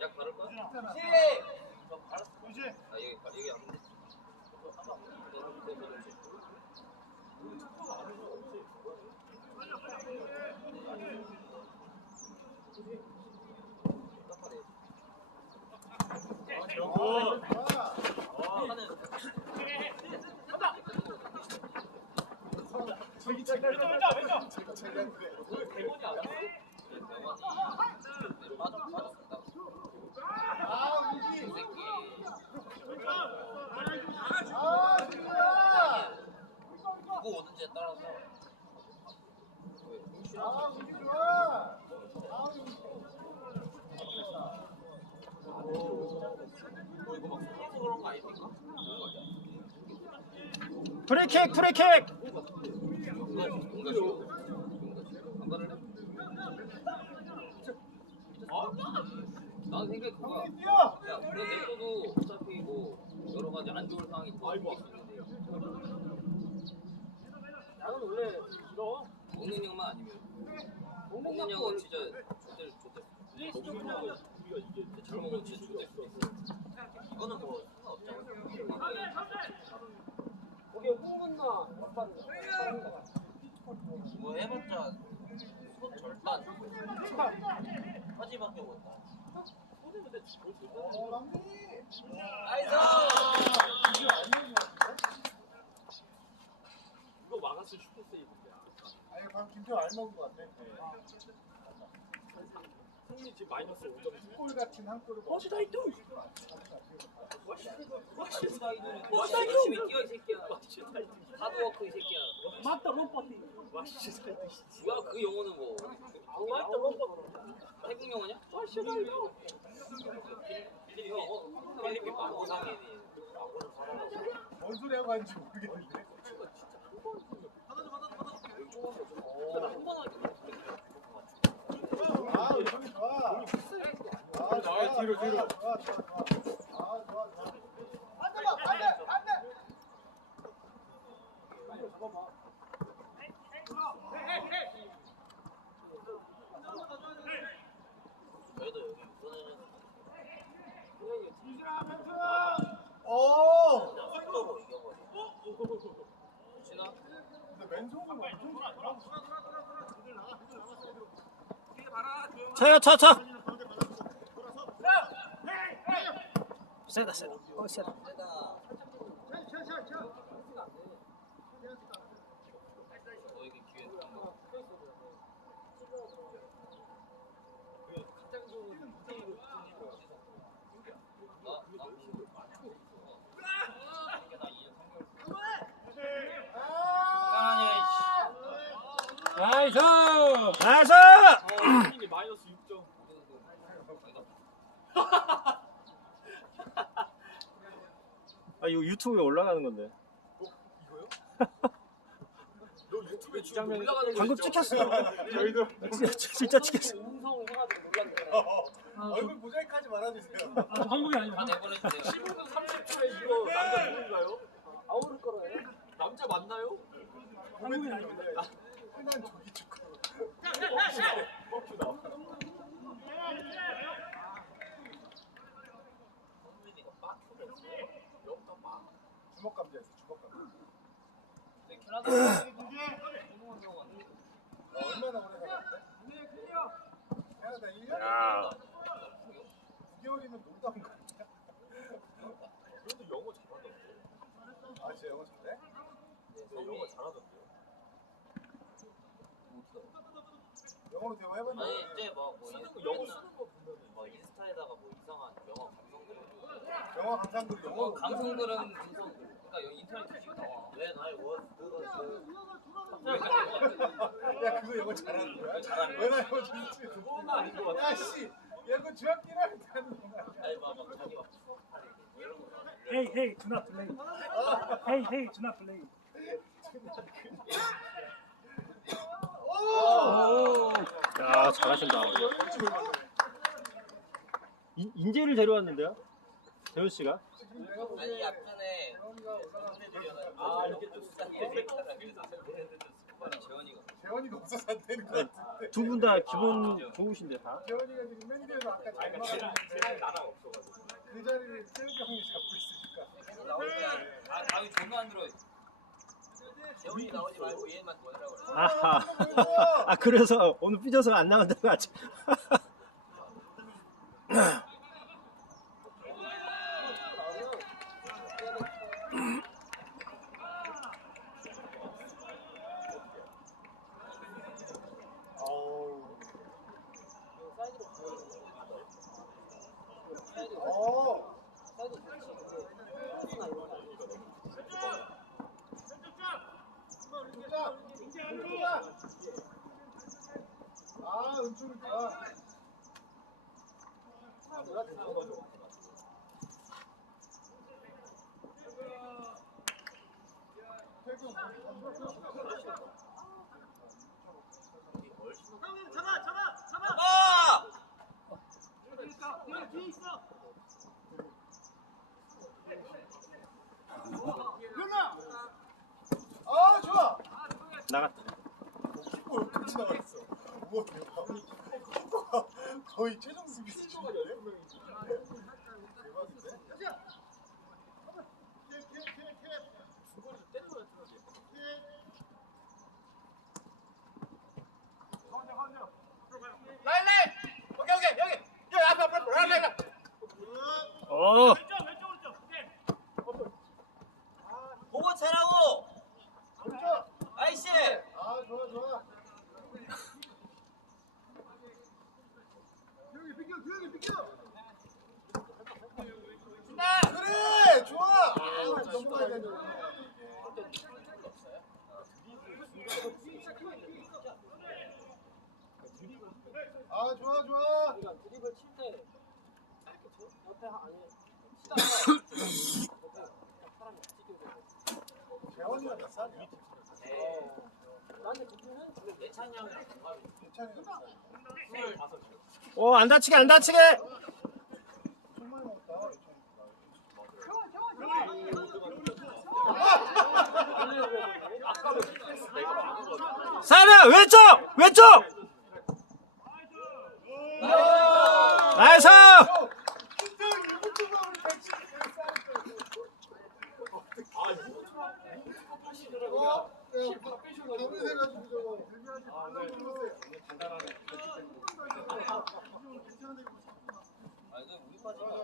약 바를 거야? 저. 그렇지. 아 여기 발- 여기 안 돼. 오. 저기 왼쪽. 제가 제가 아 우기. 아 우기야. 누구 오는지에 따라서 아 우기 좋아. 아 우기. 뭐 이거 막 속아서 그런 거 아닙니까? 프리킥 프리킥! 좋대 이거는 뭐 상관없잖아 거기에 흥분나 약간 사람 뭐 해봤자 손 절단 화지밖에 못다 어. 나이스 이거 막았을 슈퍼 세이브인데. 아니 방금 김태호 알 먹은 것 같아. 승리 지금 마이너스 5점. 골 같은 한 골을. What did I do? 와씨 열심히 뛰어 이 새끼야 하드워크 이 새끼야 맞다 롬퍼티. 와씨 뭐야 그 영어는 뭐. 태국 영어냐? 필리핀 영어 필리핀 망고 상인이 뭔 소리 하고 하는지 모르겠는데. 한번 아 형이 좋아. 아 좋아. 뒤로 뒤로. 좋아 좋아. 아 좋아 좋아. 반대 봐 반대 반대. 저희도 여기 우선은 오. 속도로 이겨버려 지나? 근데 맨손은 엄청 잘하고 차요. 차차. 세다 세다. 어 세다 너에게 기회를 한번 나이스 나이스 승리 마이너스 6점. 아 이거 유튜브에 올라가는 건데 너 유튜브에 지금 올라가는 거 방금 있죠? 찍혔어 저희도 진짜, 진짜 찍혔어 음성 해가지고 놀랐네. 얼굴 모자이크 하지 말아주세요. 아, 한국이 아니고 다 내보내주세요 15분 30초에 이거 남자 누군가요? 아우를 거라요? 남자 맞나요? 한국이 아닌데 흔한 조기 축구. 뻑큐다. 성민이가 빡큐면서 영다 빡 주먹 감자였어 주먹 감자. 근데 캐나다 운동한 경 왔는데 나 얼마나 오래 살았대? 캐나다 1년? 야 9개월이면 놀다 온거 아니야? 그래도 영어 잘하던데. 아 진짜 영어 잘해? 너 영어 잘하던데. 영어로 대화해봤나? 아니 이제 막뭐 쓰는 거 영어 쓰는 거 보면은 뭐 인스타에다가 뭐 이상한 영어 감성글 영어 감상글 영어 영어로 감성글은 감성 그 러니까 여기 인터넷 뒤지고 나와 왜 나의 원야 그거 영어 잘하는 거야? 잘하는 거야. 왜나 영어 잘지? 그거는 아닌 것 같아. 야씨 야 그거 중학기를 하는 거야. 아니 막 자기 막 수업하는 거 이런 거 Hey hey do not play. Hey hey do not play. 오! 야 잘하신다 인, 인재를 데려왔는데요? 재훈 씨가? 아니 앞전에 영어가 올라가면 선배들이어가지고 아, 이게 또 수상이 그래서 오빠는 재원이가. 재원이가 없어서 안 되는 것 같은데. 두 분 다 기분 좋으신데 다. 재원이가 지금 맨 뒤에서 아까 아니 그러니까 잘 쟤랑 쟤랑 나랑 없어가지고. 그 자리를 태욱이 형이 잡고 있으니까. 나올 때, 아, 가위 존나 안 들어. 재원이 나오지 말고 얘만 넣으라고 그래. 아하. 아 그래서 오늘 삐져서 안 나온다고 아직. 어우. 어. 진짜. 진짜. 아, 은총이 좋아. 태국. 아! 아, 좋아. 나갔다. 어, 끝이 나왔어. 우와, 대박. 키퍼가 거의 최종 수비수 중인데? 대박인데? 라인, 라인! 오케이, 오케이, 여기! 여기 앞에, 앞에, 라인, 라인, 라인! 어. 보고 차라고! 왼쪽. 아이씨! 아, 좋아, 좋아. 교육이 비켜, 교육이 비켜. 나! 그래, 좋아. 아, 넘어가야 돼. 아, 좋아, 좋아. 드립을 칠때 옆에 재원이가 몇 살이야? 나한테 그때는 예찬이 형이랑 동갑이. 예찬이가 몇 살이야? 스물다섯이요. 어, 안 다치게 안 다치게. 정말 먹었다, 아까도 패스 내가 막은 사나 왼쪽 왼쪽. 나이스. 아, 이거 우리 빠지면 안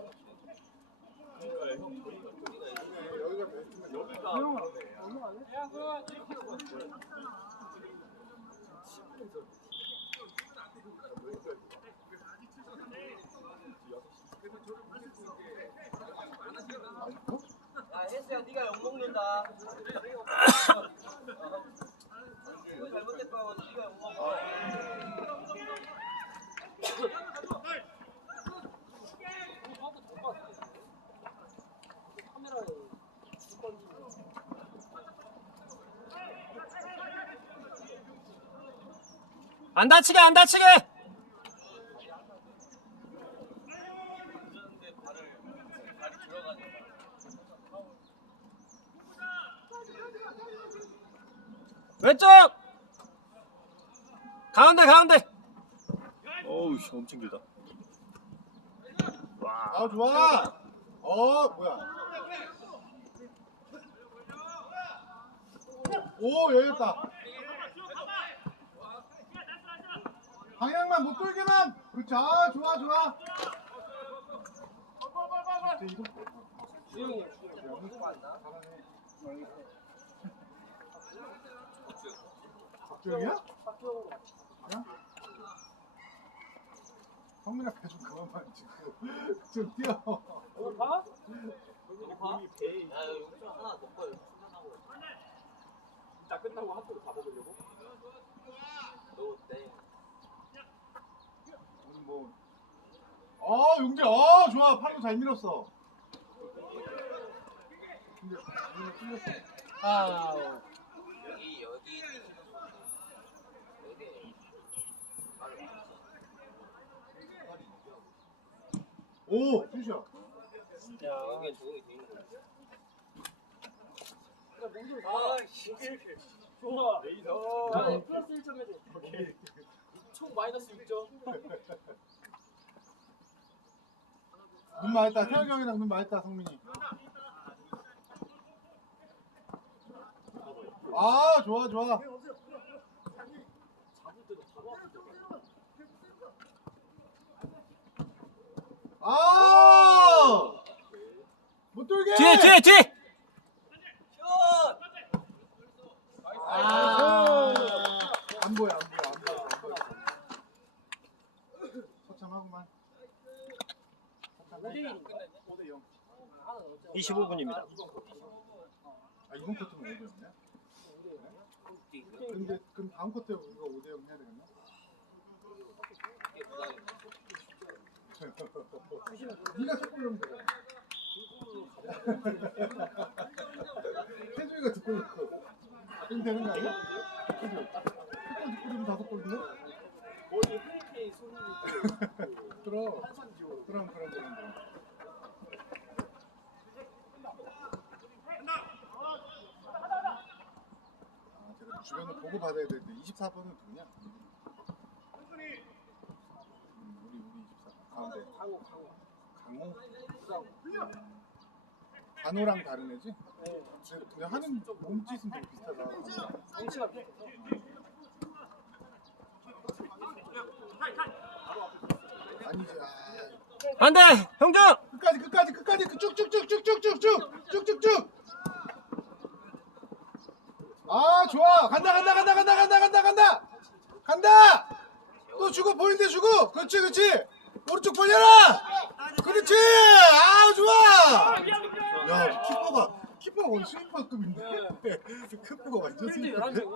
돼. 여기가 베스트면 여기가 야, 네가 욕 먹는다. 안 다치게 안 다치게. 그런데 발을 발이 들어가니까. 왼쪽. 가운데 가운데. 어우 씨 엄청 길다. 와. 아 좋아. 어 뭐야? 오 열렸다. 방향만 못 돌게만. 그쵸. 아, 좋아 좋아. 이거 박주영이야? 박주영 성민 앞에 좀 그만만 찍고 좀 뛰어. 오늘 봐? 여기 배. 야, 여기 좀 하나 여기 충전하고. 이따 끝나고 학교로 가보려고 너 내. 오늘 뭐. 아 용재, 아 좋아 팔도 잘 밀었어. 근데 오늘 틀렸어. 아. 여기 여기 발을 맞춰서. 오 슛이야. 야. 돼 있는 봐 씨. 좋아. 야, 플러스 1점 해줘. 총 마이너스 6점. 눈 맞았다. 태혁이 형이랑 눈 맞았다, 성민이. 아, 좋아, 좋아. 잡을 때도 바로 앞에 때. 아! 못 돌게! 뒤에 뒤에 뒤에. 아, 안 보여, 안 보여, 안 보여. 안 보여. 처참하구만. 5대 1인가? 5대 0. 하나 넣었잖아. 25분입니다. 아, 이번 쿼터는 5대 0이야? 근데 그럼 다음 쿼터에 우리가 5대 0 해야 되겠나? 네가 듣고 이러면 돼. 태준이가 듣고 이러면 되는 거 아니야? 그죠? 듣고 듣고 이러면 다섯 골 넣어? 거의 허리케인 손님이 들어. 그럼 그럼 그럼. 주변을 보고 받아야 되는데 24번은 누구냐? 음, 우리 우리 24번 가운데 강호 강호. 강호? 부상. 간호랑 다른 애지? 네. 그냥 하는 몸짓은 되게 비슷하다 덩치가 비슷해. 아니지 아 안돼 형준. 끝까지 끝까지 끝까지 그 쭉쭉쭉쭉쭉쭉쭉 쭉쭉쭉 아 좋아 간다 간다 간다 간다 간다 간다 간다 간다 또 주고 보이는데 주고 그렇지 그렇지 오른쪽 벌려라 그렇지! 아 좋아! 야 키퍼가 키퍼가 거의 스위퍼급인데. 키퍼가 완전 필드 스위퍼인데 11명은